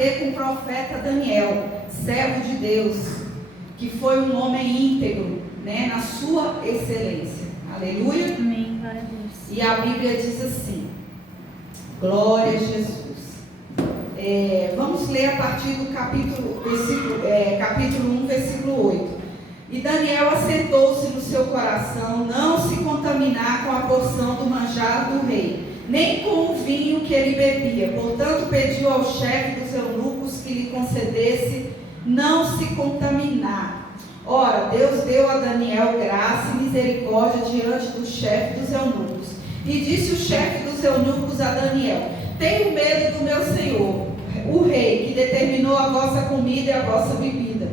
aprender com o profeta Daniel, servo de Deus, que foi um homem íntegro, né, na sua excelência. Aleluia. Amém. Glória a Deus. E a Bíblia diz assim, glória a Jesus. Vamos ler a partir do capítulo 1, versículo 8. E Daniel assentou-se no seu coração não se contaminar com a porção do manjar do rei, nem com o vinho que ele bebia. Portanto, pediu ao chefe dos eunucos que lhe concedesse não se contaminar. Ora, Deus deu a Daniel graça e misericórdia diante do chefe dos eunucos. E disse o chefe dos eunucos a Daniel: tenho medo do meu senhor, o rei, que determinou a vossa comida e a vossa bebida.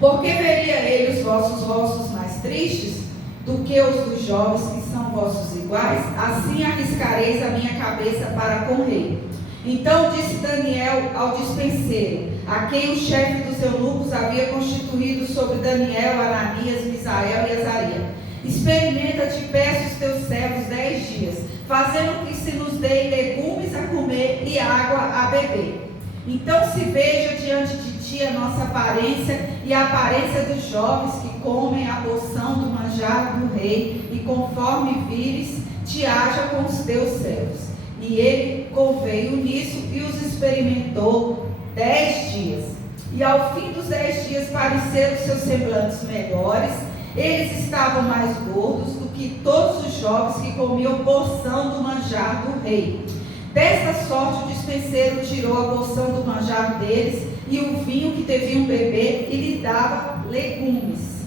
Porque veria ele os vossos rostos mais tristes do que os dos jovens que são vossos iguais? Assim arriscareis a minha cabeça para com o rei. Então disse Daniel ao dispenseiro, a quem o chefe dos eunucos havia constituído sobre Daniel, Ananias, Misael e Azaria: experimenta, te peço, os teus servos 10 dias, fazendo que se nos deem legumes a comer e água a beber. Então se veja diante de ti a nossa aparência e a aparência dos jovens que comem a porção do manjar do rei, e conforme vires, te haja com os teus servos. E ele conveio nisso e os experimentou 10 dias. E ao fim dos 10 dias pareceram seus semblantes melhores. Eles estavam mais gordos do que todos os jovens que comiam porção do manjar do rei. Desta sorte o dispenseiro tirou a porção do manjar deles e o vinho que deviam beber e lhe dava legumes.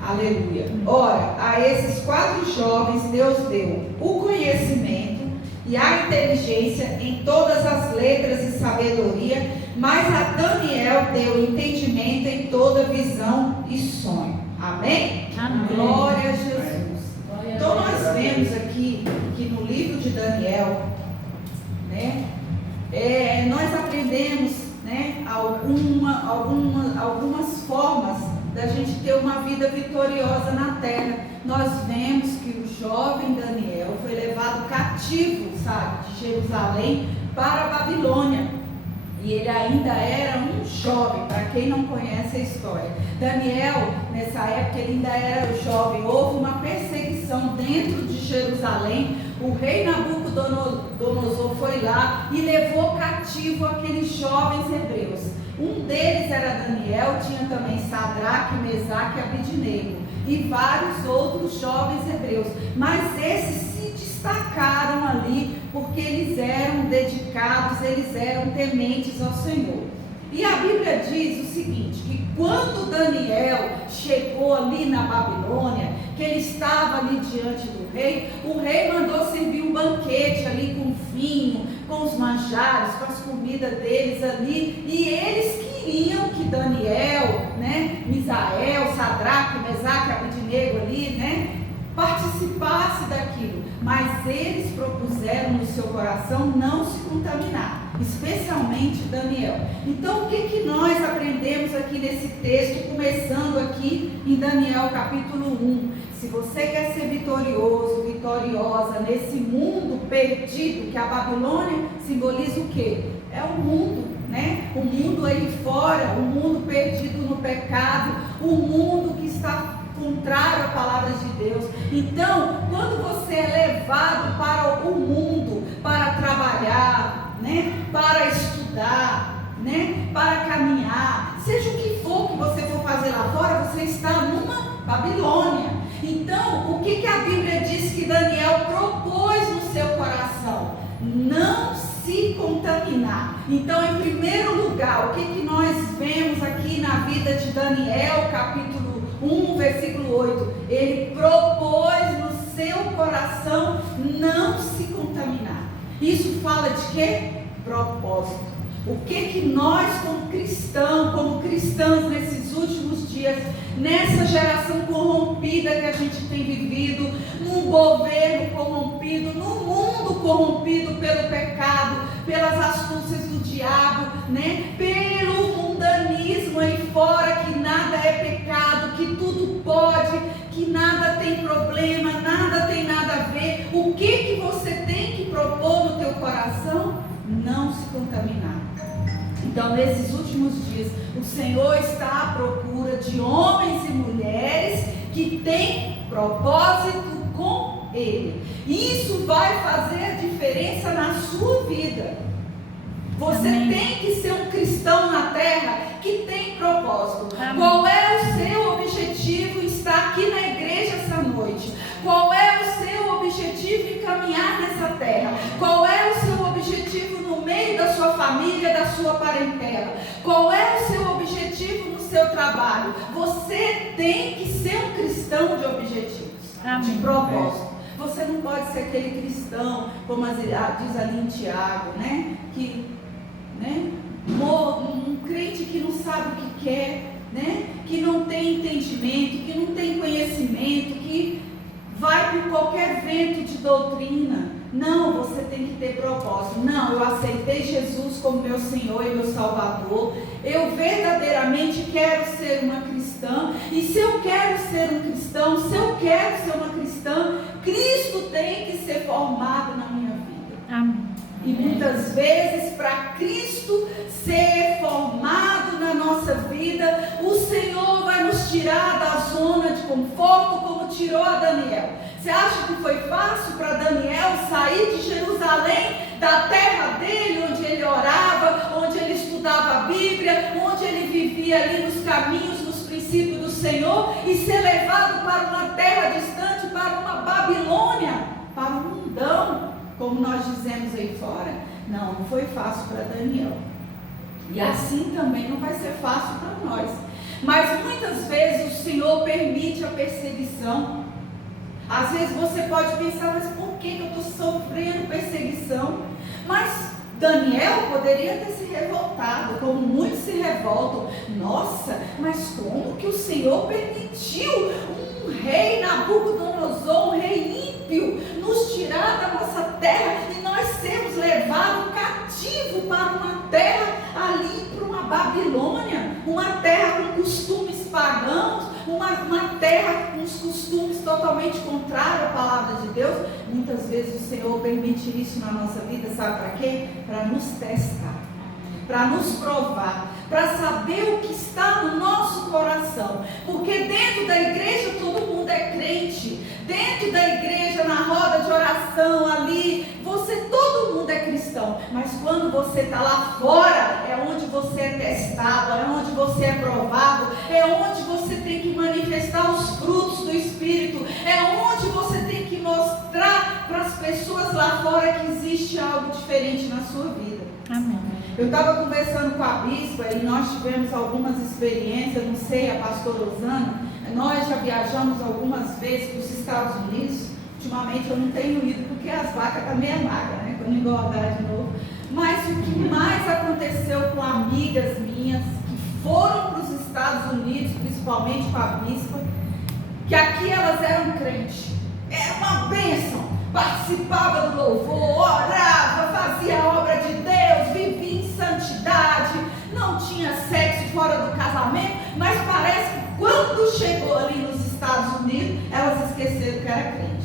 Aleluia. Ora, a esses 4 jovens Deus deu o conhecimento e a inteligência em todas as letras e sabedoria, mas a Daniel deu entendimento em toda visão e sonho. Amém? Amém. Glória a Jesus. Então nós vemos aqui que no livro de Daniel, né, nós aprendemos, né, algumas formas da gente ter uma vida vitoriosa na terra. Nós vemos que o jovem Daniel foi levado cativo, sabe, de Jerusalém para a Babilônia. E ele ainda era um jovem, para quem não conhece a história. Daniel, nessa época, ele ainda era jovem. Houve uma perseguição dentro de Jerusalém. O rei Nabucodonosor foi lá e levou cativo aqueles jovens hebreus. Um deles era Daniel, tinha também Sadraque, Mesaque e Abidnego, e vários outros jovens hebreus. Mas esses se destacaram ali porque eles eram dedicados, eles eram tementes ao Senhor. E a Bíblia diz o seguinte, que quando Daniel chegou ali na Babilônia, que ele estava ali diante do rei, o rei mandou servir um banquete ali com vinho, com os manjares, com as comidas deles ali, e eles queriam que Daniel, né, Misael, Sadraque, Mesaque, Abidnego ali, né, participasse daquilo, mas eles propuseram no seu coração não se contaminar, especialmente Daniel. Então o que nós aprendemos aqui nesse texto, começando aqui em Daniel capítulo 1? Se você quer ser vitorioso, vitoriosa nesse mundo perdido, que a Babilônia simboliza o quê? É o mundo, né? O mundo aí fora, o mundo perdido no pecado, o mundo que está contrário à palavra de Deus. Então, quando você é levado para o mundo, para trabalhar, né, para estudar, né, para caminhar, seja o que for que você for fazer lá fora, você está numa Babilônia. Então, o que a Bíblia diz que Daniel propôs no seu coração? Não se contaminar. Então, em primeiro lugar, o que nós vemos aqui na vida de Daniel, capítulo 1, versículo 8, ele propôs no seu coração não se contaminar. Isso fala de quê? Propósito. O que nós como cristãos nesses últimos dias, nessa geração corrompida que a gente tem vivido, num governo corrompido, num mundo corrompido pelo pecado, pelas astúcias do diabo, né? Pelo mundanismo aí fora, que nada é pecado, que tudo pode, que nada tem problema, nada tem nada a ver. O que você tem que propor no teu coração? Não se contaminar. Então, nesses últimos dias, o Senhor está à procura de homens e mulheres que têm propósito com Ele. Isso vai fazer diferença na sua vida. Você Amém. tem que ser um cristão na terra que tem propósito. Amém. Qual é o seu objetivo em estar aqui na igreja essa noite? Qual é o seu objetivo em caminhar nessa terra? Qual é o seu objetivo no meio da sua família, da sua parentela? Qual é o seu objetivo no seu trabalho? Você tem que ser um cristão de objetivos, Amém. de propósito. Você não pode ser aquele cristão, como diz ali em Tiago, né? Um crente que não sabe o que quer, né? Que não tem entendimento, que não tem conhecimento, que vai por qualquer vento de doutrina. Não, você tem que ter propósito. Não, eu aceitei Jesus como meu Senhor e meu Salvador. Eu verdadeiramente quero ser uma cristã. E se eu quero ser um cristão, se eu quero ser uma cristã, Cristo tem que ser formado na minha vida. Amém. E muitas vezes, para Cristo ser formado na nossa vida, o Senhor vai nos tirar da zona de conforto, como tirou a Daniel. Você acha que foi fácil para Daniel sair de Jerusalém, da terra dele, onde ele orava, onde ele estudava a Bíblia, onde ele vivia ali nos caminhos, nos princípios do Senhor, e ser levado para uma terra distante, para uma Babilônia, para um mundão, como nós dizemos aí fora? Não foi fácil para Daniel. E assim também não vai ser fácil para nós. Mas muitas vezes o Senhor permite a perseguição. Às vezes você pode pensar, mas por que eu estou sofrendo perseguição? Mas Daniel poderia ter se revoltado, como muitos se revoltam. Nossa, mas como que o Senhor permitiu um rei Nabucodonosor, um rei ímpio, nos tirar da nossa terra e nós sermos levados cativo para uma terra ali, para uma Babilônia, uma terra com costumes pagãos, uma terra com os costumes totalmente contrários à palavra de Deus? Muitas vezes o Senhor permite isso na nossa vida, sabe para quê? Para nos testar, para nos provar, para saber o que está no nosso coração. Porque dentro da igreja todo mundo é crente, dentro da igreja, na roda de oração ali, todo mundo é cristão. Mas quando você está lá fora, é onde você é testado, é onde você é provado, é onde você tem que manifestar os frutos do Espírito, é onde você tem que mostrar para as pessoas lá fora que existe algo diferente na sua vida. Amém. Eu estava conversando com a bispa e nós tivemos algumas experiências, não sei, a pastora Rosana, nós já viajamos algumas vezes para os Estados Unidos. Ultimamente eu não tenho ido porque as vacas estão meio magras, né? Quando engordar de novo. Mas o que mais aconteceu com amigas minhas que foram para os Estados Unidos, principalmente com a bispa, que aqui elas eram crentes, era uma bênção, participava do louvor, orava, fazia a obra de Deus, vivia em santidade, não tinha sexo fora do casamento, mas parece que quando chegou ali nos Estados Unidos, elas esqueceram que era crente.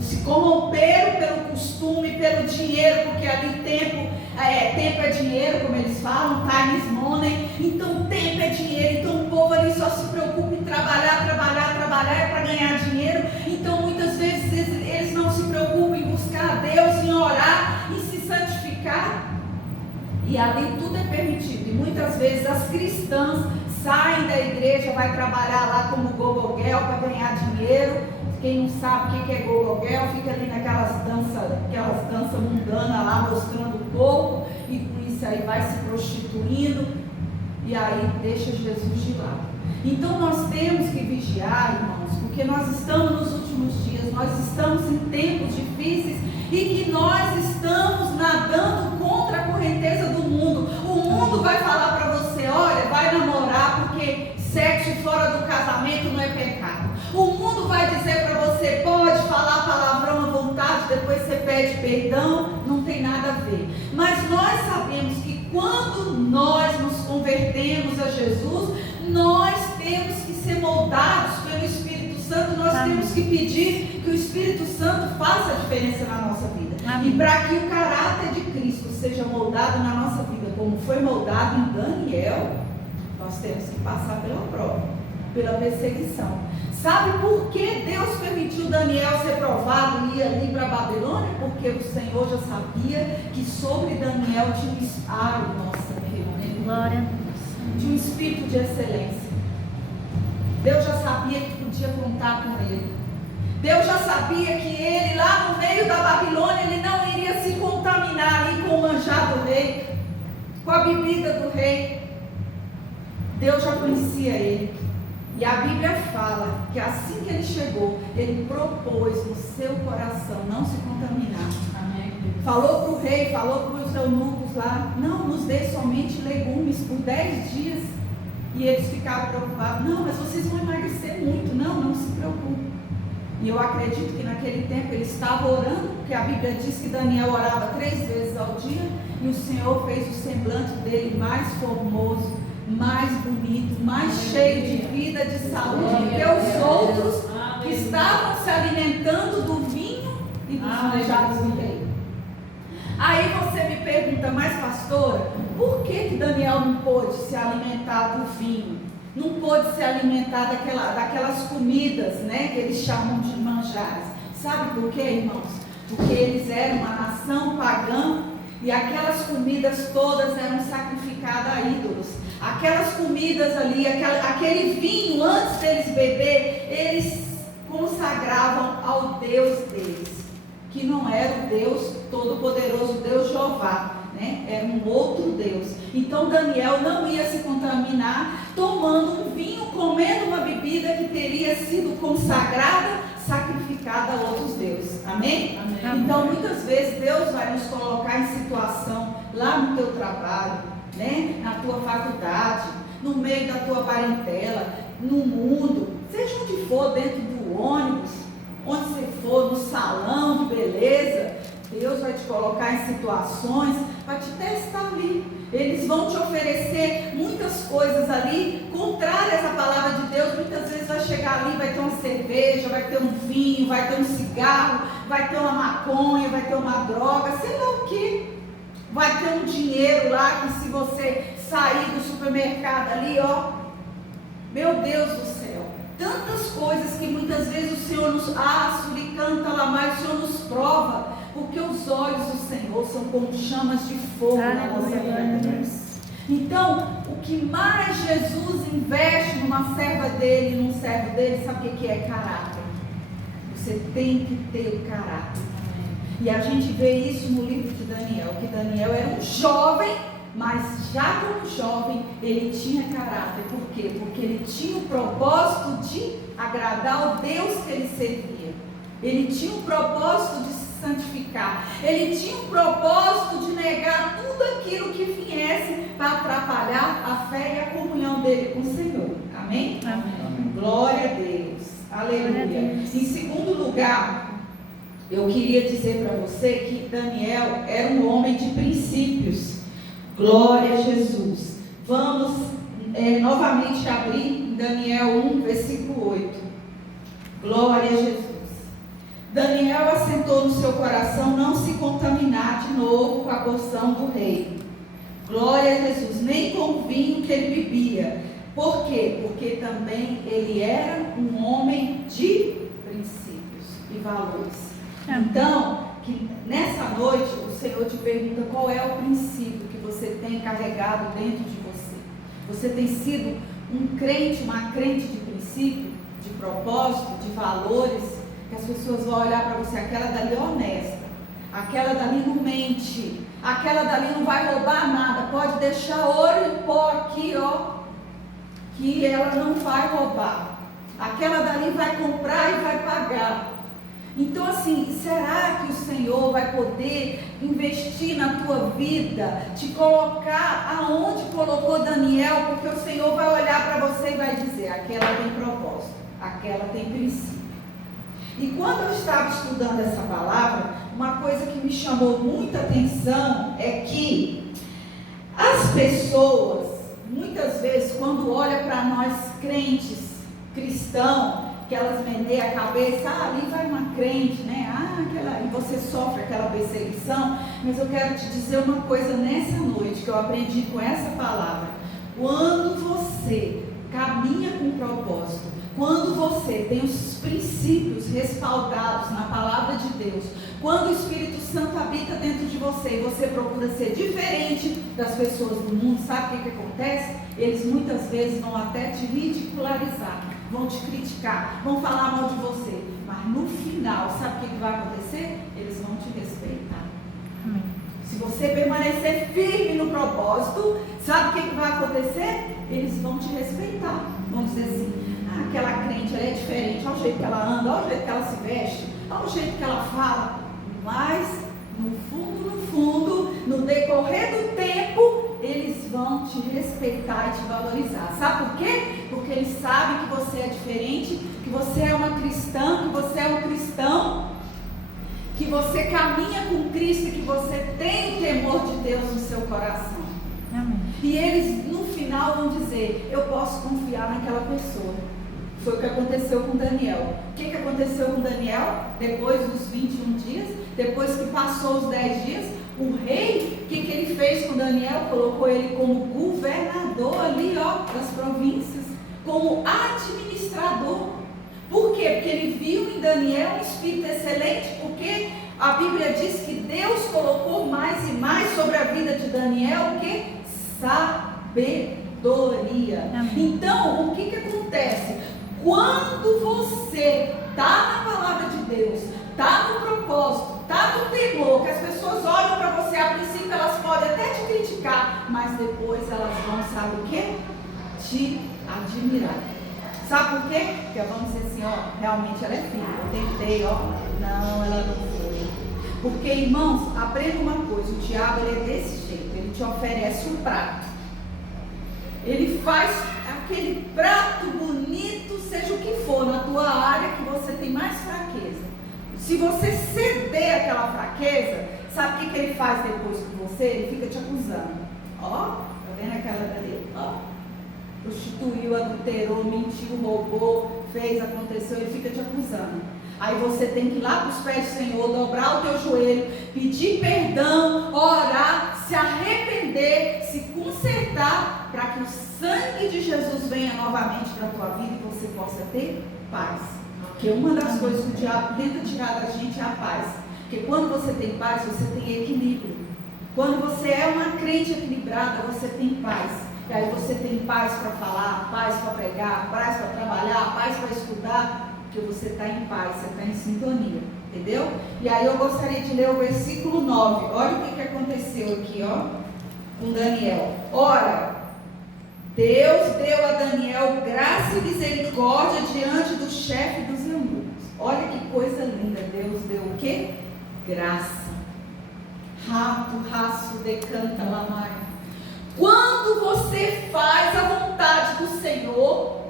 Se corromperam pelo costume, pelo dinheiro, porque ali tempo é dinheiro, como eles falam, time is money. Então tempo é dinheiro, então o povo ali só se preocupa em trabalhar para ganhar dinheiro. Então muitas vezes eles não se preocupam em buscar a Deus, em orar, em se santificar. E ali tudo é permitido. E muitas vezes as cristãs saem da igreja, vai trabalhar lá como go-go-girl para ganhar dinheiro. Quem não sabe o que é go-go-girl, fica ali naquelas danças mundanas lá, mostrando o corpo, e com isso aí vai se prostituindo, e aí deixa Jesus de lado. Então nós temos que vigiar, irmãos, porque nós estamos nos últimos dias, nós estamos em tempos difíceis, e que nós estamos nadando contra a correnteza do mundo. O mundo vai falar para você, olha, vai namorar, porque sexo fora do casamento não é pecado. O mundo vai dizer para você, pode falar palavrão à vontade, depois você pede perdão, não tem nada a ver. Mas nós sabemos que quando nós nos convertemos a Jesus, nós temos que ser moldados pelo Espírito Santo, nós temos que pedir que o Espírito Santo faça a diferença na nossa vida. Amém. E para que o caráter de Cristo seja moldado na nossa vida, como como foi moldado em Daniel, nós temos que passar pela prova, pela perseguição. Sabe por que Deus permitiu Daniel ser provado e ir ali para a Babilônia? Porque o Senhor já sabia que sobre Daniel tinha um Glória. tinha um espírito de excelência. Deus já sabia que podia contar com ele. Deus já sabia que ele, lá no meio da Babilônia, ele não iria se contaminar ali com o manjar do rei, com a bebida do rei. Deus já conhecia ele. E a Bíblia fala que assim que ele chegou, ele propôs no seu coração não se contaminar. Amém. Falou para o rei, falou para os eunucos lá, não nos dê somente legumes por 10 dias. E eles ficaram preocupados, não, mas vocês vão emagrecer muito. Não se preocupe. E eu acredito que naquele tempo ele estava orando, porque a Bíblia diz que Daniel orava 3 vezes ao dia, e o Senhor fez o semblante dele mais formoso, mais bonito, mais cheio de vida, de saúde, do que os outros que estavam se alimentando do vinho e dos manjares do rei. Aí você me pergunta, mas pastora, por que Daniel não pôde se alimentar do vinho? Não pôde se alimentar daquelas comidas, né, que eles chamam de manjares? Sabe por quê, irmãos? Porque eles eram uma nação pagã e aquelas comidas todas eram sacrificadas a ídolos. Aquelas comidas ali, aquele vinho, antes deles beber, eles consagravam ao Deus deles, que não era o Deus Todo-Poderoso, Deus Jeová, né? Era um outro Deus. Então Daniel não ia se contaminar tomando um vinho, comendo uma bebida que teria sido consagrada, sacrificada a outros deuses. Amém? Amém. Então muitas vezes Deus vai nos colocar em situação lá no teu trabalho, né? Na tua faculdade, no meio da tua parentela, no mundo, seja onde for, dentro do ônibus, onde você for, no salão de beleza, Deus vai te colocar em situações para te testar ali. Eles vão te oferecer muitas coisas ali contrárias à palavra de Deus. Muitas vezes vai chegar ali, vai ter uma cerveja, vai ter um vinho, vai ter um cigarro, vai ter uma maconha, vai ter uma droga, sei lá o que. Vai ter um dinheiro lá que, se você sair do supermercado ali, ó, meu Deus do céu, tantas coisas que muitas vezes o Senhor nos canta lá mais, o Senhor nos prova, porque os olhos do Senhor são como chamas de fogo na nossa vida. Então, o que mais Jesus investe numa serva dele, num servo dele, sabe o que é? Caráter. Você tem que ter o caráter. E a gente vê isso no livro de Daniel, que Daniel era um jovem, mas já como jovem, ele tinha caráter. Por quê? Porque ele tinha o propósito de agradar ao Deus que ele servia. Ele tinha o propósito de se santificar. Ele tinha o propósito de negar tudo aquilo que viesse para atrapalhar a fé e a comunhão dele com o Senhor. Amém? Amém. Glória a Deus. Aleluia. Em segundo lugar, eu queria dizer para você que Daniel era um homem de princípios. Glória a Jesus. Vamos novamente abrir em Daniel 1, versículo 8. Glória a Jesus. Daniel assentou no seu coração não se contaminar de novo com a porção do rei. Glória a Jesus. Nem com o vinho que ele bebia. Por quê? Porque também ele era um homem de princípios e valores. Então, que nessa noite o Senhor te pergunta qual é o princípio que você tem carregado dentro de você. Você tem sido um crente, uma crente de princípio, de propósito, de valores, que as pessoas vão olhar para você, aquela dali é honesta, aquela dali não mente, aquela dali não vai roubar nada, pode deixar ouro e pó aqui, ó, que ela não vai roubar, aquela dali vai comprar e vai pagar. Então assim, será que o Senhor vai poder investir na tua vida, te colocar aonde colocou Daniel? Porque o Senhor vai olhar para você e vai dizer, aquela tem propósito, aquela tem princípio. E quando eu estava estudando essa palavra, uma coisa que me chamou muita atenção é que as pessoas, muitas vezes, quando olham para nós crentes, cristãos, que elas meneiam a cabeça, ali vai uma crente, né? E você sofre aquela perseguição. Mas eu quero te dizer uma coisa nessa noite, que eu aprendi com essa palavra. Quando você caminha com propósito, quando você tem os princípios respaldados na palavra de Deus, quando o Espírito Santo habita dentro de você e você procura ser diferente das pessoas do mundo, sabe o que acontece? Eles muitas vezes vão até te ridicularizar, vão te criticar, vão falar mal de você, mas no final, sabe o que vai acontecer? Eles vão te respeitar. Amém. Se você permanecer firme no propósito, sabe o que vai acontecer? Eles vão te respeitar. Vão dizer assim, aquela crente, ela é diferente, olha o jeito que ela anda, olha o jeito que ela se veste, olha o jeito que ela fala. Mas, no fundo, no decorrer do tempo, eles vão te respeitar e te valorizar. Sabe por quê? Porque eles sabem que você é diferente, que você é uma cristã, que você é um cristão, que você caminha com Cristo, que você tem o temor de Deus no seu coração. Amém. E eles no final vão dizer, eu posso confiar naquela pessoa. Foi o que aconteceu com Daniel. O que aconteceu com Daniel? Depois dos 21 dias, depois que passou os 10 dias, o rei, o que ele fez com Daniel? Colocou ele como governador ali, das províncias, como administrador. Por quê? Porque ele viu em Daniel um espírito excelente, porque a Bíblia diz que Deus colocou mais e mais sobre a vida de Daniel o que? Sabedoria. Então, o que acontece? Quando você está na palavra de Deus, está no propósito, está no temor, que as pessoas olham para você, a princípio elas podem até te criticar, mas depois elas vão, sabe o quê? Te admirar. Sabe por quê? Porque vamos dizer assim, realmente ela é filha. Eu tentei, não, ela não foi. Porque, irmãos, aprenda uma coisa, o diabo ele é desse jeito, ele te oferece um prato. Ele faz aquele prato bonito, seja o que for, na tua área que você tem mais fraqueza. Se você ceder aquela fraqueza, sabe o que ele faz depois com você? Ele fica te acusando. Tá vendo aquela dali? Prostituiu, adulterou, mentiu, roubou, fez, aconteceu, ele fica te acusando. Aí você tem que ir lá para os pés do Senhor, dobrar o teu joelho, pedir perdão, orar, se arrepender, se consertar, para que o sangue de Jesus venha novamente para a tua vida e você possa ter paz. Porque uma das coisas que o diabo tenta tirar da gente é a paz. Porque quando você tem paz, você tem equilíbrio. Quando você é uma crente equilibrada, você tem paz. E aí você tem paz para falar, paz para pregar, paz para trabalhar, paz para estudar, porque você está em paz, você está em sintonia, entendeu? E aí eu gostaria de ler o versículo 9. Olha o que aconteceu aqui, com Daniel. Ora, Deus deu a Daniel graça e misericórdia diante do chefe dos eunucos. Olha que coisa linda, Deus deu o quê? Graça. Raço, decanta, lamai. Quando você faz a vontade do Senhor,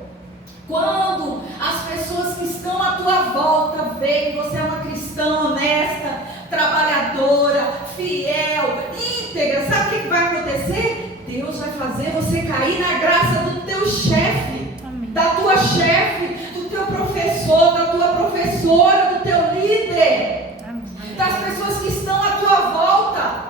quando as pessoas que estão à tua volta veem que você é uma cristã honesta, trabalhadora, fiel, íntegra, sabe o que vai acontecer? Deus vai fazer você cair na graça do teu chefe, da tua chefe, do teu professor, da tua professora, do teu líder, das pessoas que estão à tua volta.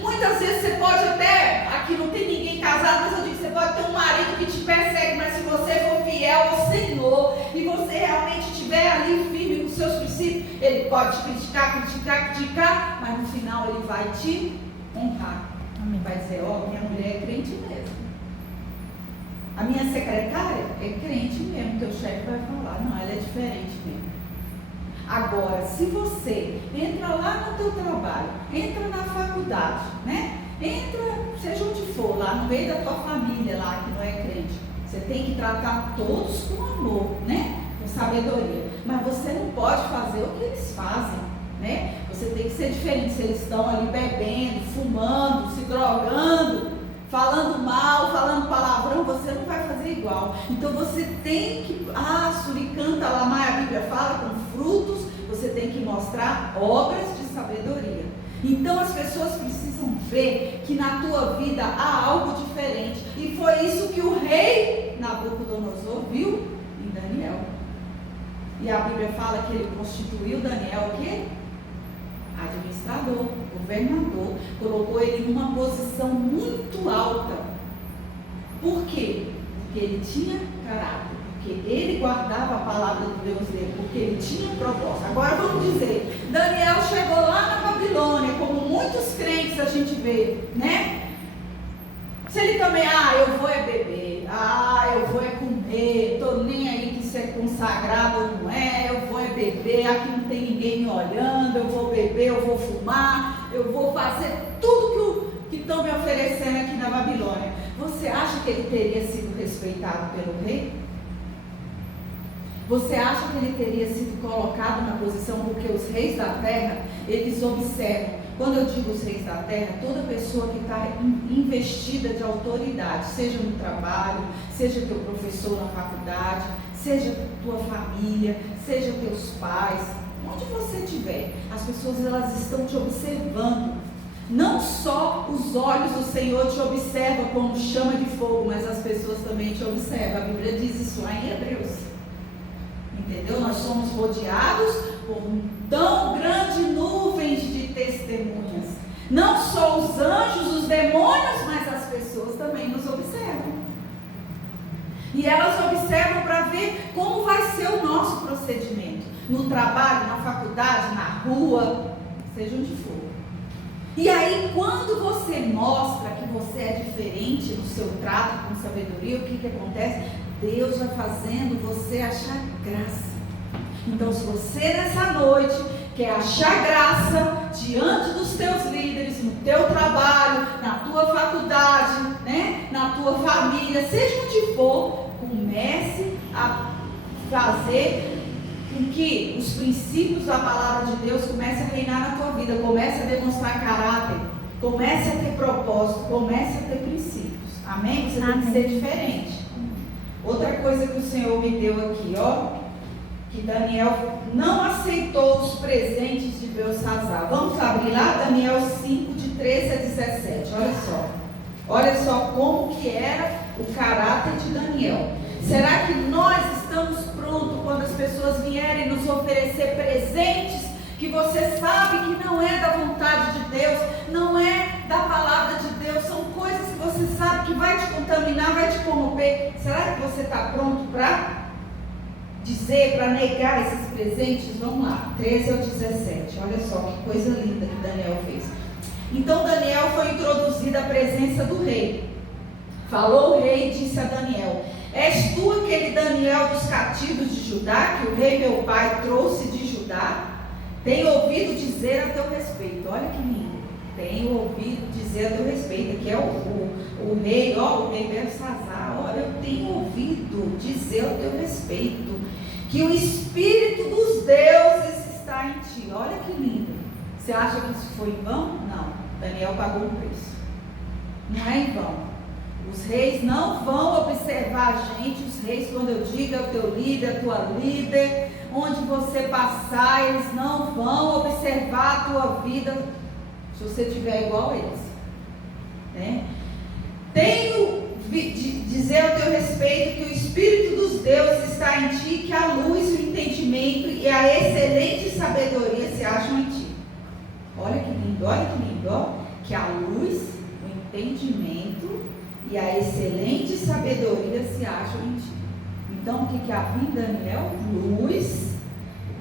Muitas vezes você pode até, aqui não tem ninguém casado, mas eu digo, você pode ter um marido que te persegue, mas se você for fiel ao Senhor, e você realmente estiver ali firme com os seus princípios, ele pode te criticar, mas no final ele vai te honrar. Amém. Vai dizer, minha mulher é crente mesmo. A minha secretária é crente mesmo, teu chefe vai falar, não, ela é diferente mesmo. Agora, se você entra lá no teu trabalho, entra na faculdade, né? Entra, seja onde for, lá no meio da tua família, lá que não é crente, você tem que tratar todos com amor, né? Com sabedoria. Mas você não pode fazer o que eles fazem, né? Você tem que ser diferente. Se eles estão ali bebendo, fumando, se drogando, falando mal, falando palavrão, você não vai fazer igual. Então você tem que, suricanta lá, a Bíblia fala, com frutos, você tem que mostrar obras de sabedoria. Então as pessoas precisam ver que na tua vida há algo diferente. E foi isso que o rei Nabucodonosor viu em Daniel. E a Bíblia fala que ele constituiu Daniel o quê? Administrador, governador, colocou ele numa posição muito alta. Por quê? Porque ele tinha caráter, porque ele guardava a palavra de Deus dele, porque ele tinha propósito. Agora vamos dizer, Daniel chegou lá na Babilônia, como muitos crentes a gente vê, né? Se ele também, eu vou é beber, eu vou é comer, tô nem aí que isso é consagrado ou não é, eu vou é beber, aqui não tem ninguém me olhando, eu vou beber, eu vou fumar, eu vou fazer tudo que estão me oferecendo aqui na Babilônia. Você acha que ele teria sido respeitado pelo rei? Você acha que ele teria sido colocado na posição, porque os reis da terra, eles observam. Quando eu digo os reis da terra, toda pessoa que está investida de autoridade, seja no trabalho, seja teu professor na faculdade, seja tua família, seja teus pais, onde você estiver, as pessoas elas estão te observando. Não só os olhos do Senhor te observam como chama de fogo, mas as pessoas também te observam. A Bíblia diz isso lá em Hebreus. Entendeu? Nós somos rodeados por tão grande nuvens de testemunhas. Não só os anjos, os demônios, mas as pessoas também nos observam. E elas observam para ver como vai ser o nosso procedimento. No trabalho, na faculdade, na rua, seja onde for. E aí, quando você mostra que você é diferente no seu trato com sabedoria, o que acontece? Deus vai fazendo você achar graça. Então, se você nessa noite quer achar graça diante dos teus líderes, no teu trabalho, na tua faculdade, né, na tua família, seja onde for, comece a fazer com que os princípios da palavra de Deus comecem a reinar na tua vida, comece a demonstrar caráter, comece a ter propósito, comece a ter princípios. Amém? Você tem que ser diferente. Outra coisa que o Senhor me deu aqui, que Daniel não aceitou os presentes de Belsassar. Vamos abrir lá, Daniel 5, de 13 a 17, olha só como que era o caráter de Daniel. Será que nós estamos prontos quando as pessoas vierem nos oferecer presentes que você sabe que não é da vontade de Deus, não é da palavra de Deus, são coisas que você sabe que vai te contaminar, vai te corromper? Será que você está pronto para dizer, para negar esses presentes? Vamos lá, 13 ao 17, olha só que coisa linda que Daniel fez. Então Daniel foi introduzido à presença do rei. Falou o rei e disse a Daniel: és tu aquele Daniel dos cativos de Judá, que o rei meu pai trouxe de Judá? Tenho ouvido dizer a teu respeito. Olha que lindo. Tenho ouvido dizer a teu respeito. Aqui é o rei, o rei Belsassar. Olha, eu tenho ouvido dizer a teu respeito que o Espírito dos deuses está em ti. Olha que lindo. Você acha que isso foi em vão? Não. Daniel pagou um preço. Não é em vão. Os reis não vão observar a gente. Os reis, quando eu digo, é o teu líder, a tua líder. Onde você passar, eles não vão observar a tua vida se você estiver igual a eles, né? Tenho dizer ao teu respeito que o Espírito dos deuses está em ti, que a luz, o entendimento e a excelente sabedoria se acham em ti. Olha que lindo, que a luz, o entendimento e a excelente sabedoria se acham em ti. Então, o que havia em Daniel? Luz,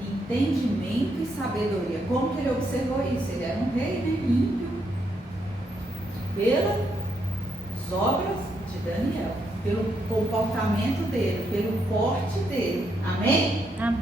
entendimento e sabedoria. Como que ele observou isso? Ele era um rei, né? Ímpio. Pelas obras de Daniel, pelo comportamento dele, pelo porte dele. Amém? Amém.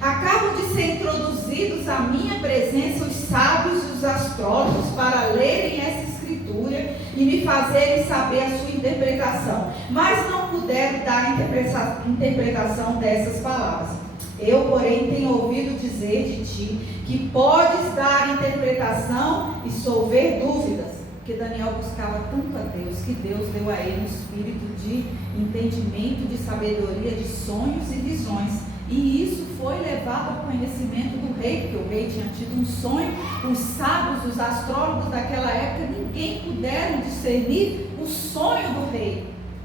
Acabam de ser introduzidos à minha presença os sábios e os astrólogos para lerem essa escritura e me fazerem saber a sua interpretação, mas não puderam dar a interpretação dessas palavras. Eu, porém, tenho ouvido dizer de ti que podes dar interpretação e solver dúvidas. Porque Daniel buscava tanto a Deus, que Deus deu a ele um espírito de entendimento, de sabedoria, de sonhos e visões. E isso foi levado ao conhecimento do rei, porque o rei tinha tido um sonho. Os sábios, os astrólogos daquela época, ninguém puderam discernir o sonho do rei.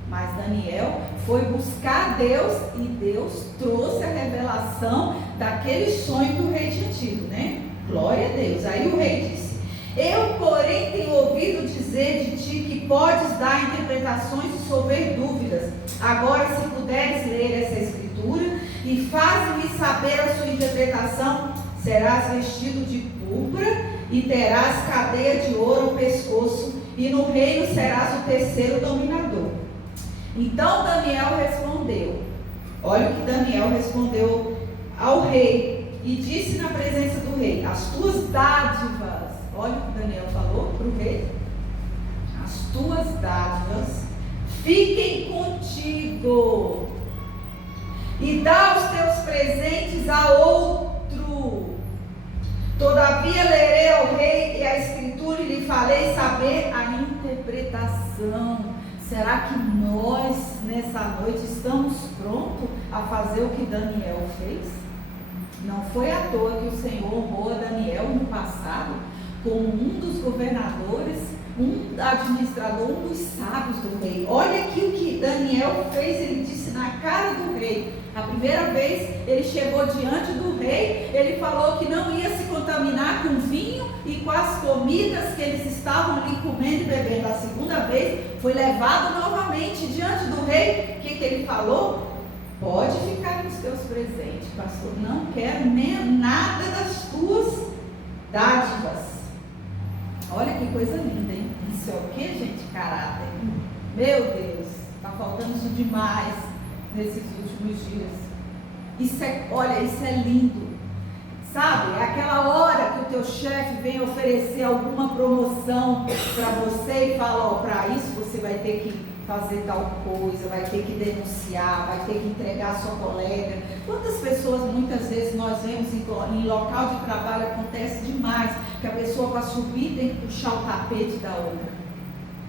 Mas Daniel foi buscar Deus e Deus trouxe a revelação daquele sonho do rei tinha tido, né? Glória a Deus. Aí o rei disse: eu, porém, tenho ouvido dizer de ti que podes dar interpretações e solver dúvidas. Agora, se puderes ler essa escritura e faze-me saber a sua interpretação, serás vestido de púrpura e terás cadeia de ouro ao pescoço, e no reino serás o terceiro dominador. Então Daniel respondeu, olha o que Daniel respondeu ao rei, e disse na presença do rei: as tuas dádivas, olha o que Daniel falou para o rei, as tuas dádivas fiquem contigo, e dá os teus presentes a outro. Todavia lerei ao rei e a escritura, e lhe farei saber a interpretação. Será que nós, nessa noite, estamos prontos a fazer o que Daniel fez? Não foi à toa que o Senhor honrou a Daniel no passado como um dos governadores, um administrador, um dos sábios do rei. Olha aqui o que Daniel fez, ele disse na cara do rei. A primeira vez ele chegou diante do rei, ele falou que não ia se contaminar com vinho e com as comidas que eles estavam ali comendo e bebendo. A segunda vez foi levado novamente diante do rei. O que ele falou? Pode ficar nos teus presentes, pastor, não quero nem nada das tuas dádivas. Olha que coisa linda, hein? Isso é o que, gente? Caráter. Meu Deus, está faltando isso demais nesses últimos dias. Isso é, olha, isso é lindo. Sabe, é aquela hora que o teu chefe vem oferecer alguma promoção para você e fala: ó, para isso você vai ter que fazer tal coisa, vai ter que denunciar, vai ter que entregar a sua colega. Quantas pessoas, muitas vezes, nós vemos em local de trabalho, acontece demais, que a pessoa para subir tem que puxar o tapete da outra,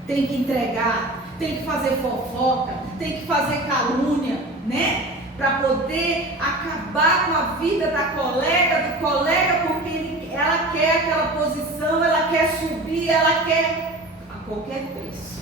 tem que entregar, tem que fazer fofoca, tem que fazer calúnia, né? Para poder acabar com a vida da colega, do colega, porque ela quer aquela posição, ela quer subir, ela quer a qualquer preço.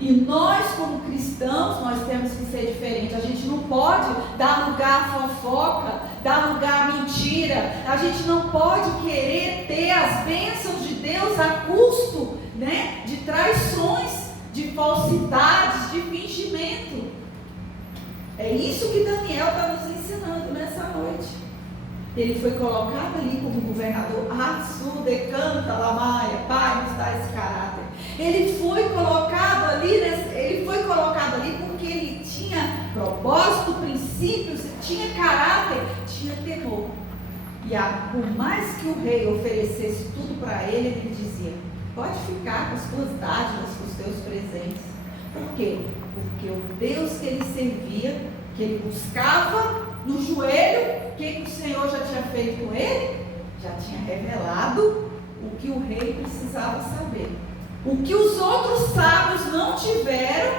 E nós, como cristãos, nós temos que ser diferentes. A gente não pode dar lugar à fofoca, dar lugar à mentira. A gente não pode querer ter as bênçãos de Deus a custo, né, de traições, de falsidades, de fingimento. É isso que Daniel está nos ensinando nessa noite. Ele foi colocado ali como governador. Decanta, Lamaia, Pai, nos dá esse caráter. Ele foi colocado ali, porque ele tinha propósito, princípios, tinha caráter, tinha temor. E por mais que o rei oferecesse tudo para ele, ele dizia: pode ficar com as tuas dádivas, com os teus presentes. Por quê? Porque o Deus que ele servia, que ele buscava no joelho, o que o Senhor já tinha feito com ele? Já tinha revelado o que o rei precisava saber. O que os outros sábios não tiveram,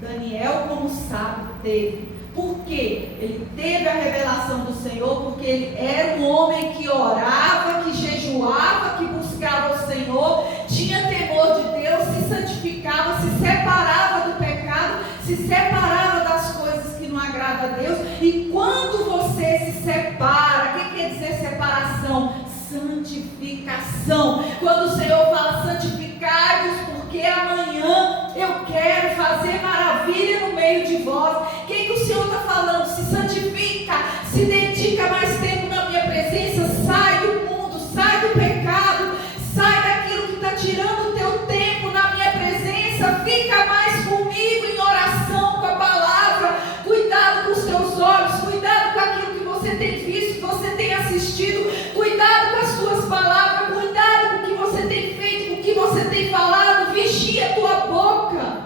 Daniel, como sábio, teve. Por quê? Ele teve a revelação do Senhor, porque ele era um homem que orava, que jejuava, que buscava o Senhor, tinha temor de Deus, se santificava, se separava do pecado, se separava das coisas que não agradam a Deus. E quando você se separa, o que quer dizer separação? Santificação. Quando o Senhor fala: santificai-vos, porque amanhã eu quero fazer maravilha no meio de vós. O que o Senhor está falando? Se santifica, se dedica mais tempo na minha presença, sai do mundo, sai do pecado, sai daquilo que está tirando o teu tempo na minha presença, fica mais comigo em oração, com a palavra. Cuidado com os teus olhos, cuidado com aquilo que você tem visto, que você tem assistido, cuidado com as tuas palavras, cuidado com o que você tem feito, com o que você tem falado, vigia a tua boca.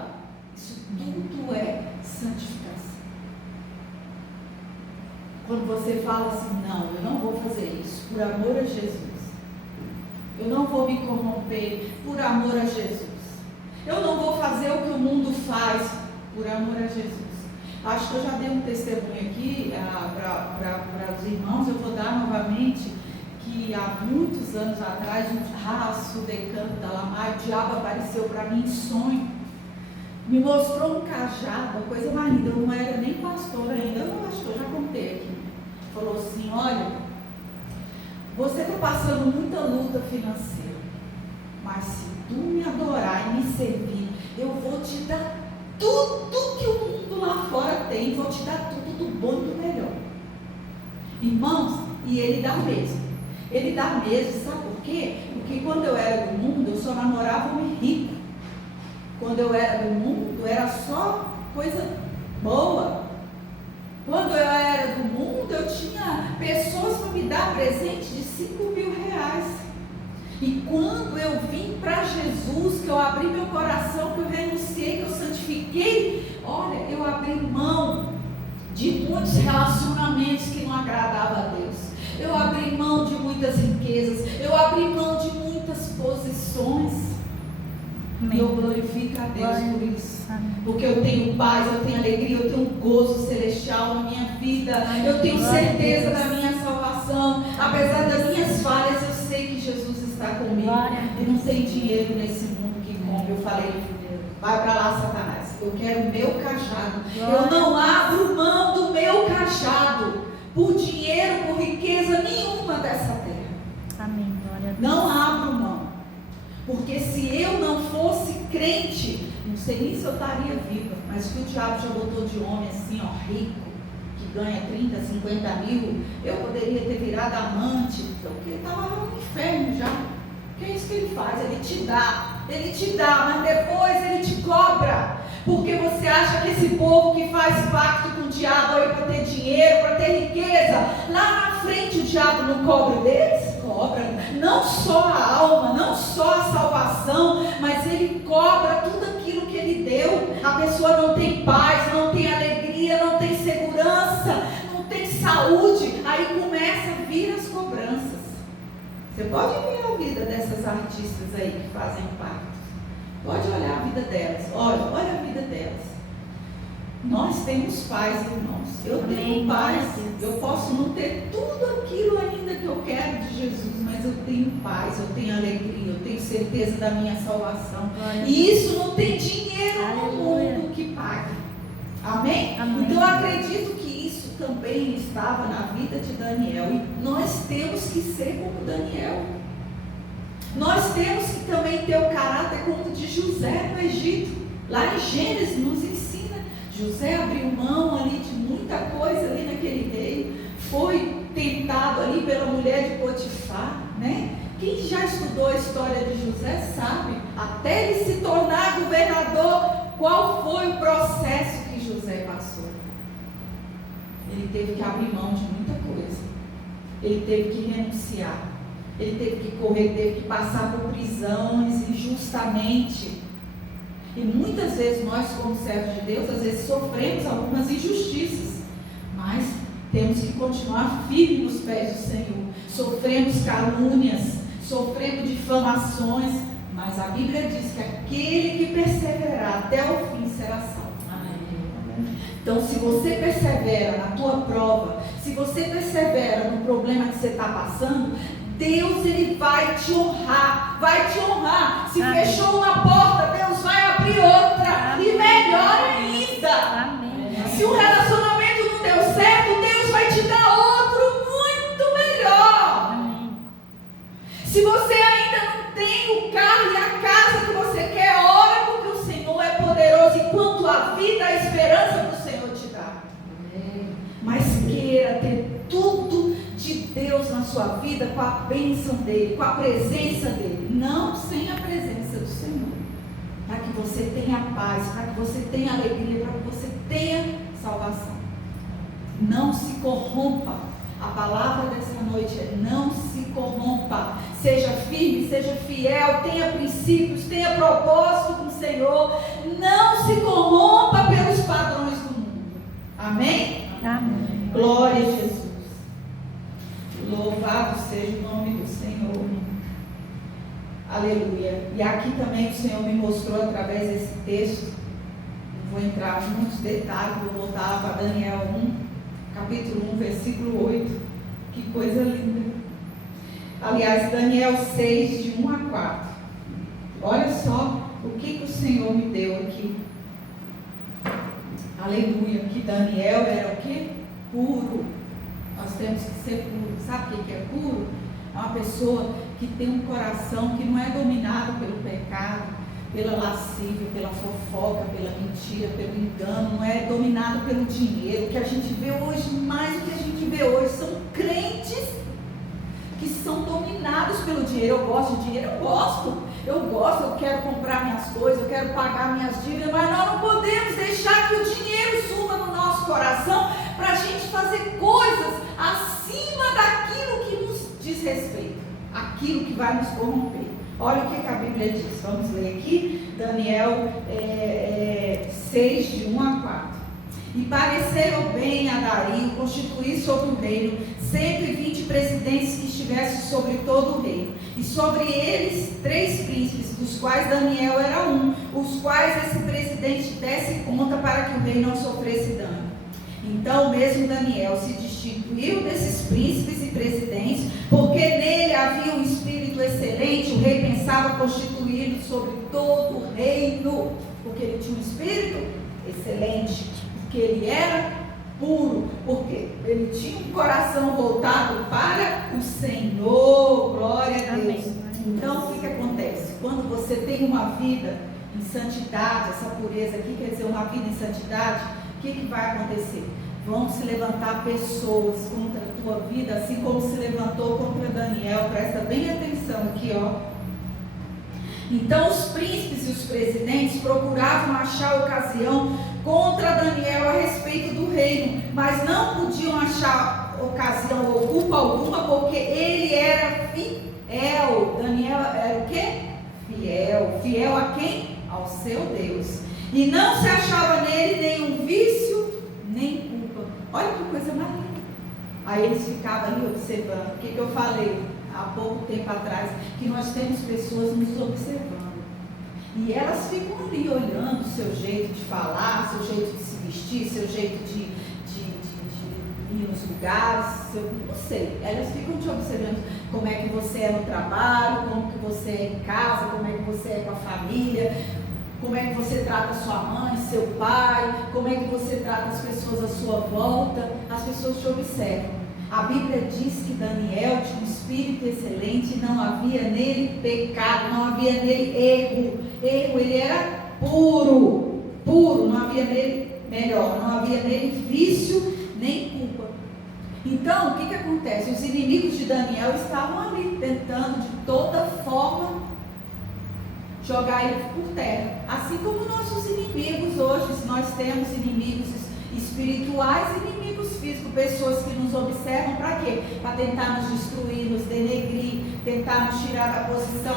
Isso tudo é santificação. Quando você fala assim: não, eu não vou fazer isso por amor a Jesus, eu não vou me corromper por amor a Jesus, eu não vou fazer o que o mundo faz por amor a Jesus. Acho que eu já dei um testemunho aqui para os irmãos. Eu vou dar novamente que há muitos anos atrás, um raço de canto da Lamar, o diabo apareceu para mim em sonho. me mostrou um cajado, uma coisa mais linda. Eu não era nem pastora ainda, eu acho que eu já contei aqui. Falou assim: olha, você está passando muita luta financeira, mas se tu me adorar e me servir, eu vou te dar tudo que o mundo lá fora tem, vou te dar tudo do bom e do melhor. Irmãos, e ele dá mesmo. Ele dá mesmo, sabe por quê? Porque quando eu era do mundo, eu só namorava homem rico. Quando eu era do mundo, era só coisa boa. Quando eu era do mundo, eu tinha pessoas para me dar presente de 5 mil reais. E quando eu vim para Jesus, que eu abri meu coração, que eu renunciei, que eu santifiquei, olha, eu abri mão de muitos relacionamentos que não agradavam a Deus. Eu abri mão de muitas riquezas. Eu abri mão de muitas posições. E eu glorifico a Deus por isso. Porque eu tenho paz, eu tenho alegria, eu tenho gozo celestial na minha vida. Eu tenho certeza da minha salvação. Apesar das minhas falhas, eu sei que Jesus está comigo. E não tem dinheiro nesse mundo que compra. Eu falei: vai para lá, Satanás. Eu quero o meu cajado. Eu não abro mão do meu cajado por dinheiro, por riqueza nenhuma dessa terra. Amém. Glória a Deus. Não abro mão. Porque se eu não fosse crente, não sei nem se eu estaria viva, mas o que o diabo já botou de homem assim, ó, rico, que ganha 30, 50 mil, eu poderia ter virado amante, porque estava no inferno já. Que é isso que ele faz? Ele te dá, mas depois ele te cobra. Porque você acha que esse povo que faz pacto com o diabo aí para ter dinheiro, para ter riqueza, lá na frente o diabo não cobra deles? Cobra. Não só a alma, não só a salvação, mas ele cobra tudo aquilo que ele deu. A pessoa não tem paz, não tem alegria, não tem segurança, não tem saúde. Aí começa a vir as cobranças. Você pode ver a vida dessas artistas aí que fazem pacto. Pode olhar a vida delas. Olha a vida delas. Nós temos paz, irmãos. Eu tenho paz. Eu posso não ter tudo aquilo ainda que eu quero de Jesus, mas eu tenho paz, eu tenho alegria, eu tenho certeza da minha salvação. E isso não tem dinheiro no mundo que pague. Amém? Então eu acredito que isso também estava na vida de Daniel. E nós temos que ser como Daniel. Nós temos que também ter o caráter como o de José no Egito. Lá em Gênesis nos ensina. José abriu mão ali de muita coisa ali naquele reino. Foi tentado ali pela mulher de Potifar, né? Quem já estudou a história de José sabe. Até ele se tornar governador, qual foi o processo que José passou? Ele teve que abrir mão de muita coisa. Ele teve que renunciar. Ele teve que correr, teve que passar por prisões injustamente. E muitas vezes nós, como servos de Deus, às vezes sofremos algumas injustiças. Mas temos que continuar firmes nos pés do Senhor. Sofremos calúnias, sofremos difamações. Mas a Bíblia diz que aquele que perseverar até o fim será salvo. Então, se você persevera na tua prova, se você persevera no problema que você está passando, Deus, Ele vai te honrar, vai te honrar. Se fechou uma porta, Deus vai abrir outra, e melhor ainda. Se um relacionamento não deu certo, Deus vai te dar outro muito melhor. Se você ainda não tem o carro e a casa que você quer, ora, porque o Senhor é poderoso, enquanto a vida, a esperança que o Senhor te dá. Mas queira ter tudo de Deus na sua vida, com a bênção dele, com a presença dele, não sem a presença do Senhor, para que você tenha paz, para que você tenha alegria, para que você tenha salvação. Não se corrompa. A palavra dessa noite é: não se corrompa. Seja firme, seja fiel, tenha princípios, tenha propósito com o Senhor. Não se corrompa pelos padrões do mundo. Amém? Amém. Glória a Jesus. Louvado seja o nome do Senhor. Aleluia. E aqui também o Senhor me mostrou através desse texto. Não vou entrar em muitos detalhes, vou voltar para Daniel 1, capítulo 1, versículo 8. Que coisa linda. Aliás, Daniel 6, de 1 a 4. Olha só o que o Senhor me deu aqui. aleluia, que Daniel era o quê? Puro. Nós temos que ser puros. Sabe o que é puro? É uma pessoa que tem um coração que não é dominado pelo pecado, pela lascívia, pela fofoca, pela mentira, pelo engano, não é dominado pelo dinheiro. O que a gente vê hoje, mais do que a gente vê hoje, são crentes que são dominados pelo dinheiro. Eu gosto de dinheiro, eu quero comprar minhas coisas, eu quero pagar minhas dívidas, mas nós não podemos deixar que o dinheiro suma no nosso coração para a gente fazer coisas acima daquilo que nos diz respeito, aquilo que vai nos corromper. Olha o que a Bíblia diz, vamos ler aqui, Daniel 6, de 1 a 4. E pareceu bem a Dario constituir sobre o reino 120 presidentes que estivessem sobre todo o reino, e sobre eles 3 príncipes, dos quais Daniel era um, os quais esse presidente desse conta para que o rei não sofresse dano. Então mesmo Daniel se destituiu desses príncipes e presidentes, porque nele havia um espírito excelente. O rei pensava constituí-lo sobre todo o reino, porque ele tinha um espírito excelente, porque ele era puro, porque ele tinha um coração voltado para o Senhor. Glória a Deus. Então o que acontece? Quando você tem uma vida em santidade, essa pureza aqui quer dizer uma vida em santidade, o que vai acontecer? Vão se levantar pessoas contra a tua vida, assim como se levantou contra Daniel. Presta bem atenção aqui, ó. Então os príncipes e os presidentes procuravam achar ocasião contra Daniel a respeito do reino, mas não podiam achar ocasião ou culpa alguma, porque ele era fiel. Daniel era o quê? Fiel. Fiel a quem? Ao seu Deus. E não se achava nele nenhum vício, nem culpa. Olha que coisa mais linda. Aí eles ficavam ali observando. O que eu falei há pouco tempo atrás? Que nós temos pessoas nos observando. E elas ficam ali olhando o seu jeito de falar, seu jeito de se vestir, seu jeito de ir nos lugares, não sei. Elas ficam te observando como é que você é no trabalho, como que você é em casa, como é que você é com a família, como é que você trata sua mãe, seu pai, como é que você trata as pessoas à sua volta. As pessoas te observam. A Bíblia diz que Daniel tinha um espírito excelente, não havia nele pecado, não havia nele erro, ele era puro, não havia nele, não havia nele vício nem culpa. Então, o que acontece? Os inimigos de Daniel estavam ali, tentando de toda forma jogar ele por terra, assim como nossos inimigos hoje. Nós temos inimigos espirituais e inimigos físicos, pessoas que nos observam para quê? Para tentar nos destruir, nos denegrir, tentar nos tirar da posição,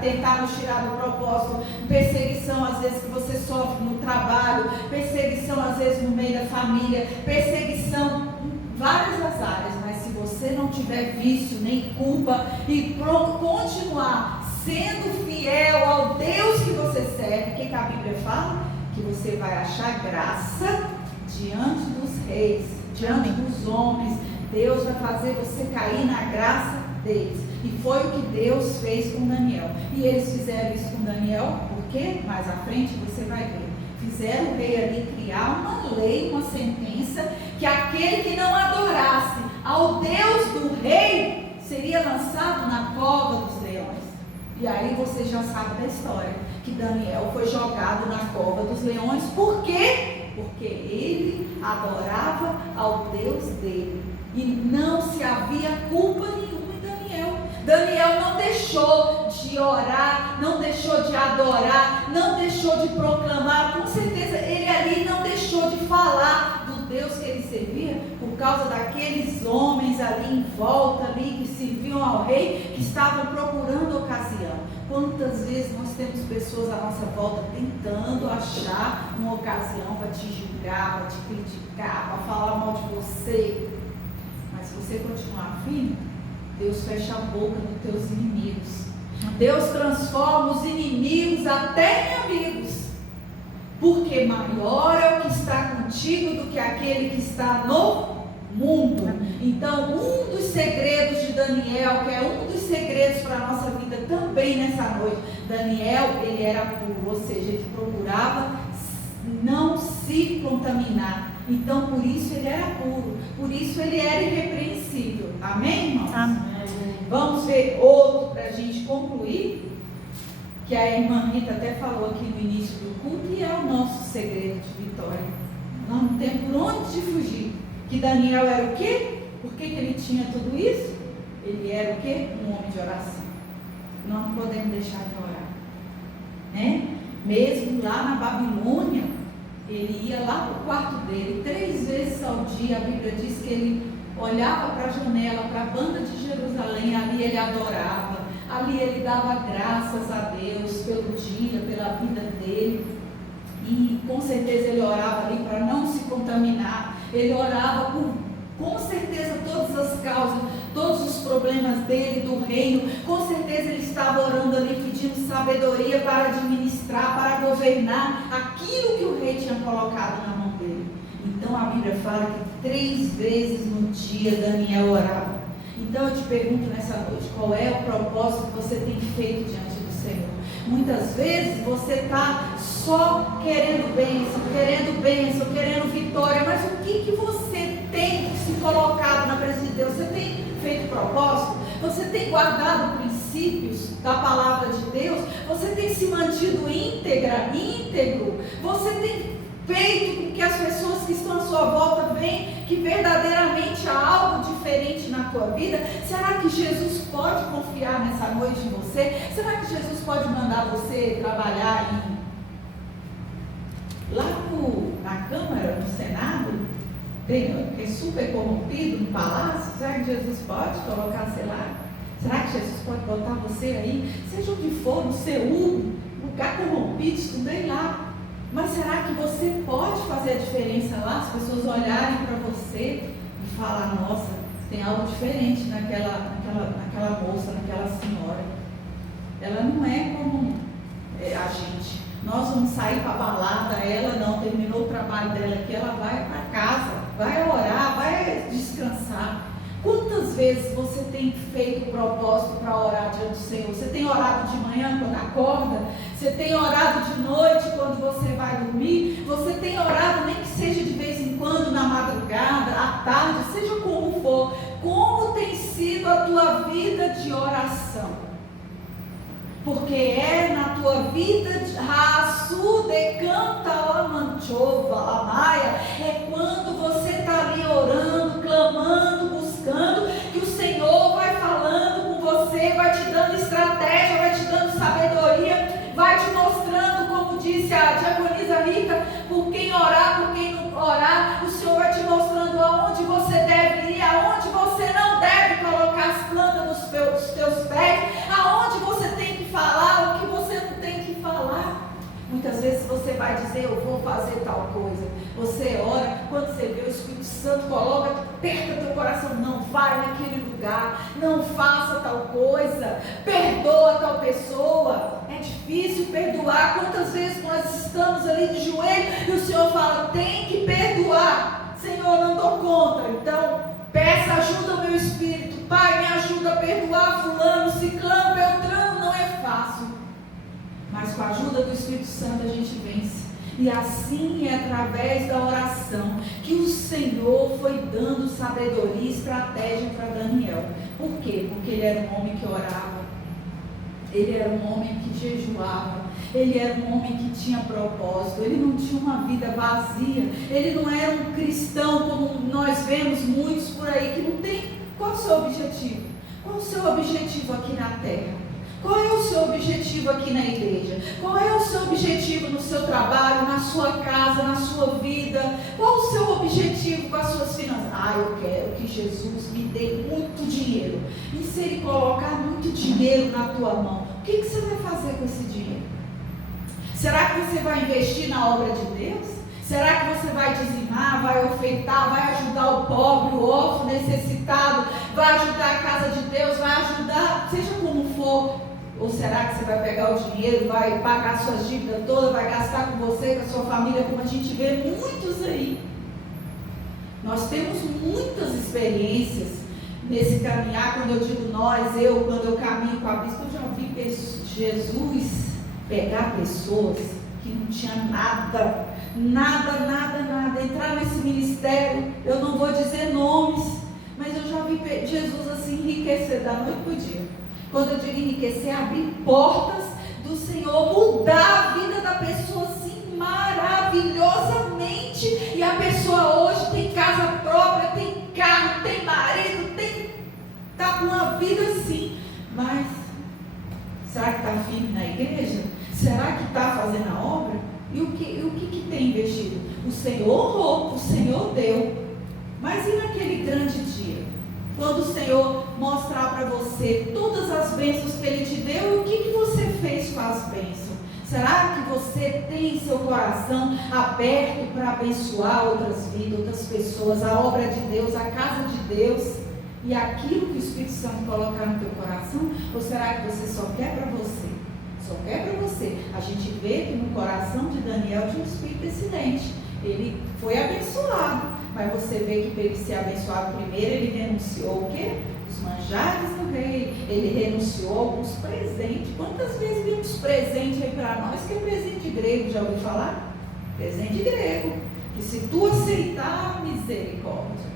tentar nos tirar do propósito. Perseguição às vezes que você sofre no trabalho, perseguição às vezes no meio da família, perseguição em várias as áreas. Mas se você não tiver vício nem culpa e continuar sendo fiel ao Deus que você serve, o que a Bíblia fala? Que você vai achar graça diante dos reis, diante dos homens. Deus vai fazer você cair na graça deles. E foi o que Deus fez com Daniel. E eles fizeram isso com Daniel, porque mais à frente você vai ver. Fizeram o rei ali criar uma lei, uma sentença, que aquele que não adorasse ao Deus do rei seria lançado na cova dos leões. E aí você já sabe da história, que Daniel foi jogado na cova dos leões. Por quê? Porque ele adorava ao Deus dele. E não se havia culpa nenhuma em Daniel. Daniel não deixou de orar, não deixou de adorar, não deixou de proclamar. Com certeza ele ali não deixou de falar do Deus que ele servia, por causa daqueles homens ali em volta, ali que serviam ao rei, que estavam procurando ocasião. Quantas vezes nós temos pessoas à nossa volta tentando achar uma ocasião para te julgar, para te criticar, para falar mal de você. Mas se você continuar firme, Deus fecha a boca dos teus inimigos. Deus transforma os inimigos até em amigos. Porque maior é o que está contigo do que aquele que está no mundo. Então, um dos segredos de Daniel, que é um dos segredos para a nossa vida também nessa noite, Daniel, ele era puro, ou seja, ele procurava não se contaminar. Então, por isso ele era puro, por isso ele era irrepreensível. Amém, irmãos? Amém. Vamos ver outro para a gente concluir, que a irmã Rita até falou aqui no início do culto, e é o nosso segredo de vitória. Nós não temos por onde de fugir. Que Daniel era o quê? Por que ele tinha tudo isso? Ele era o quê? Um homem de oração. Nós não podemos deixar de orar, né? Mesmo lá na Babilônia, ele ia lá para o quarto dele 3 vezes ao dia. A Bíblia diz que ele olhava para a janela, para a banda de Jerusalém, ali ele adorava, ali ele dava graças a Deus pelo dia, pela vida dele, e com certeza ele orava ali para não se contaminar. Ele orava por, com certeza, todas as causas, todos os problemas dele, do reino. Com certeza ele estava orando ali, pedindo sabedoria para administrar, para governar aquilo que o rei tinha colocado na mão dele. Então a Bíblia fala que 3 vezes no dia Daniel orava. Então eu te pergunto nessa noite, qual é o propósito que você tem feito diante do Senhor? Muitas vezes você está só querendo bênção, querendo vitória, mas o que você tem se colocado na presença de Deus? Você tem feito propósito? Você tem guardado princípios da palavra de Deus? Você tem se mantido íntegro? Você tem feito com que as pessoas que estão à sua volta vejam que verdadeiramente há algo diferente na tua vida? Será que Jesus pode confiar nessa noite em você? Será que Jesus pode mandar você trabalhar lá na Câmara, no Senado? Tem super corrompido no palácio? Será que Jesus pode colocar, sei lá? Será que Jesus pode botar você aí? Seja onde for, no Seul, lugar corrompido, estudei lá. Mas será que você pode fazer a diferença lá? As pessoas olharem para você e falar: nossa, tem algo diferente naquela moça, naquela senhora. Ela não é como a gente. Nós vamos sair para a balada, ela não, terminou o trabalho dela aqui, ela vai para casa, vai orar, vai descansar. Quantas vezes você tem feito propósito para orar diante do Senhor? Você tem orado de manhã quando acorda? Você tem orado de noite quando você vai dormir? Você tem orado nem que seja de vez em quando, na madrugada, à tarde, seja como for. Como tem sido a tua vida de oração? Porque é na tua vida de Rasu decanta lamanchova amaia, é quando você está ali orando, clamando, buscando, que o Senhor vai falando com você, vai te dando estratégia, vai te dando sabedoria, vai te mostrando, como disse a diaconisa Rita, por quem orar, por quem não orar. O Senhor vai te mostrando aonde você deve ir, aonde você não deve colocar as plantas nos teus pés, aonde você tem que falar, o que você não tem que falar. Muitas vezes você vai dizer: eu vou fazer tal coisa. Você ora, quando você vê o Espírito Santo coloca, aperta teu coração: não vai naquele lugar, não faça tal coisa, perdoa tal pessoa. É difícil perdoar. Quantas vezes nós estamos ali de joelho e o Senhor fala: tem que perdoar. Senhor, não dou conta. Então peça ajuda ao meu espírito. Pai, me ajuda a perdoar fulano, ciclano, beltrano. Não é fácil, mas com a ajuda do Espírito Santo a gente vence. E assim é através da oração que o Senhor foi dando sabedoria e estratégia para Daniel. Por quê? Porque ele era um homem que orava, ele era um homem que jejuava, ele era um homem que tinha propósito, ele não tinha uma vida vazia, ele não era um cristão como nós vemos muitos por aí que não tem. Qual é o seu objetivo? Qual é o seu objetivo aqui na terra? Qual é o seu objetivo aqui na igreja? Qual é o seu objetivo no seu trabalho, na sua casa, na sua vida? Qual o seu objetivo com as suas finanças? Eu quero que Jesus me dê muito dinheiro. E se Ele colocar muito dinheiro na tua mão, o que você vai fazer com esse dinheiro? Será que você vai investir na obra de Deus? Será que você vai dizimar, vai ofertar, vai ajudar o pobre, o órfão, necessitado, vai ajudar a casa de Deus, vai ajudar, seja como for? Ou será que você vai pegar o dinheiro, vai pagar suas dívidas todas, vai gastar com você, com a sua família, como a gente vê muitos aí? Nós temos muitas experiências nesse caminhar. Quando eu digo nós, quando eu caminho com a bispa, eu já vi Jesus pegar pessoas que não tinha nada, entrar nesse ministério, eu não vou dizer nomes, mas eu já vi Jesus assim enriquecer da noite para o dia. Quando eu digo enriquecer, abrir portas do Senhor, mudar a vida da pessoa assim maravilhosamente, e a pessoa hoje tem casa própria, tem carro, tem marido, está com uma vida assim, mas será que está firme na igreja? Será que está fazendo a obra? E o que tem investido? O Senhor honrou, o Senhor deu. Mas e naquele grande dia? Quando o Senhor mostrar para você todas as bênçãos que Ele te deu, e o que você fez com as bênçãos? Será que você tem seu coração aberto para abençoar outras vidas, outras pessoas, a obra de Deus, a casa de Deus, e aquilo que o Espírito Santo colocar no teu coração? Ou será que você só quer para você? Só quer para você. A gente vê que no coração de Daniel tinha um espírito excelente. Ele foi abençoado, mas você vê que para ele ser abençoado primeiro, ele renunciou o quê? Os manjares do rei. Ele renunciou alguns presentes. Quantas vezes vimos presente aí para nós, que é presente grego? Já ouviu falar? Presente grego. Que se tu aceitar, misericórdia.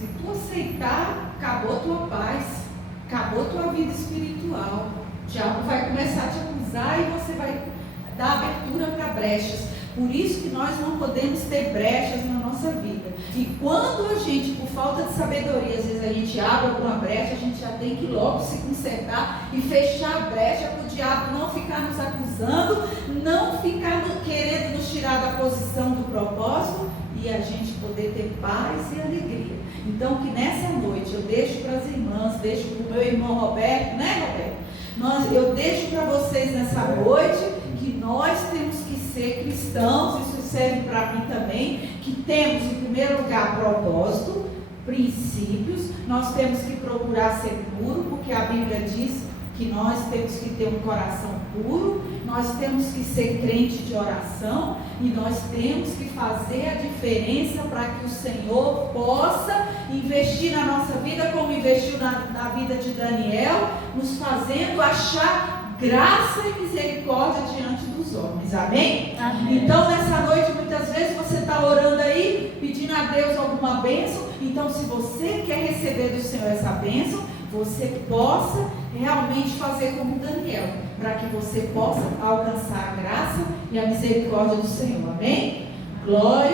Se tu aceitar, acabou a tua paz, acabou a tua vida espiritual. O diabo vai começar a te acusar e você vai dar abertura para brechas. Por isso que nós não podemos ter brechas na nossa vida. E quando a gente, por falta de sabedoria, às vezes a gente abre alguma brecha, a gente já tem que logo se consertar e fechar a brecha para o diabo não ficar nos acusando, não ficar querendo nos tirar da posição do propósito, e a gente poder ter paz e alegria. Então que nessa noite eu deixo para as irmãs, deixo para o meu irmão Roberto, né, Roberto? Eu deixo para vocês nessa noite que nós temos que ser cristãos, isso serve para mim também, que temos em primeiro lugar propósito, princípios, nós temos que procurar ser puro, porque a Bíblia diz que nós temos que ter um coração puro, nós temos que ser crente de oração, e nós temos que fazer a diferença para que o Senhor possa investir na nossa vida, como investiu na vida de Daniel, nos fazendo achar graça e misericórdia diante dos homens. Amém? Amém. Então nessa noite, muitas vezes você está orando aí, pedindo a Deus alguma bênção. Então se você quer receber do Senhor essa bênção, você possa realmente fazer como Daniel, para que você possa alcançar a graça e a misericórdia do Senhor. Amém? Glória